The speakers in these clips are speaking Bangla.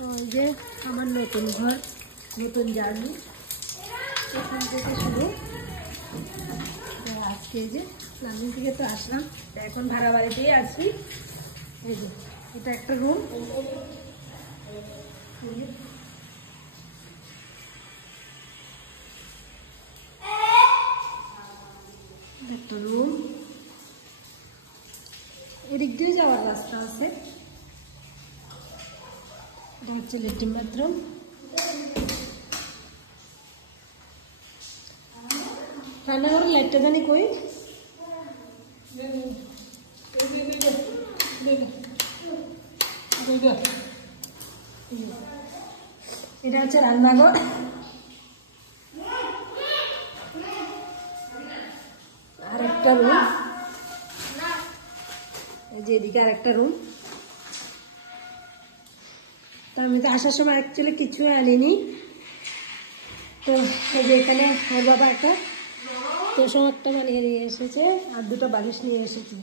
ওই যে আমার নতুন ঘর, নতুন জার্নি, এখান থেকে শুরু। আজকে এই যে লন্ডন থেকে তো আসলাম, এখন ভাড়া বাড়িতেই আছি। এই যে এটা একটা রুম, একটা রুম, এদিক দিয়ে যাওয়ার রাস্তা আছে। এটা হচ্ছে ল্যাট্রিন বাথরুম। রান্নাঘরের লাইটটা জানি কই, এটা হচ্ছে রান্নাঘর। আর একটা রুম, এই যে এদিকে আর একটা রুম। তো আমি তো আসার সময় অ্যাকচুয়ালি কিছু আনিনি, তো এই যে এখানে ওর বাবা একটা তোষক একটা বানিয়ে নিয়ে এসেছে আর দুটো বালিশ নিয়ে এসেছে।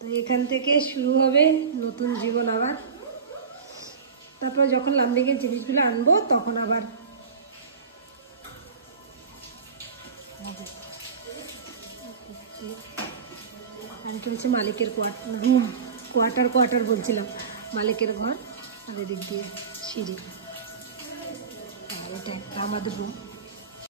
তো এখান থেকে শুরু হবে নতুন জীবন আবার। তারপর যখন লামডিংয়ের জিনিসগুলো আনবো তখন আবার এটা হচ্ছে মালিকের রুম, কোয়ার্টার বলছিলাম, মালিকের ঘর। আর এদিক দিয়ে সিঁড়ি, আর এটা একটা আমাদের রুম।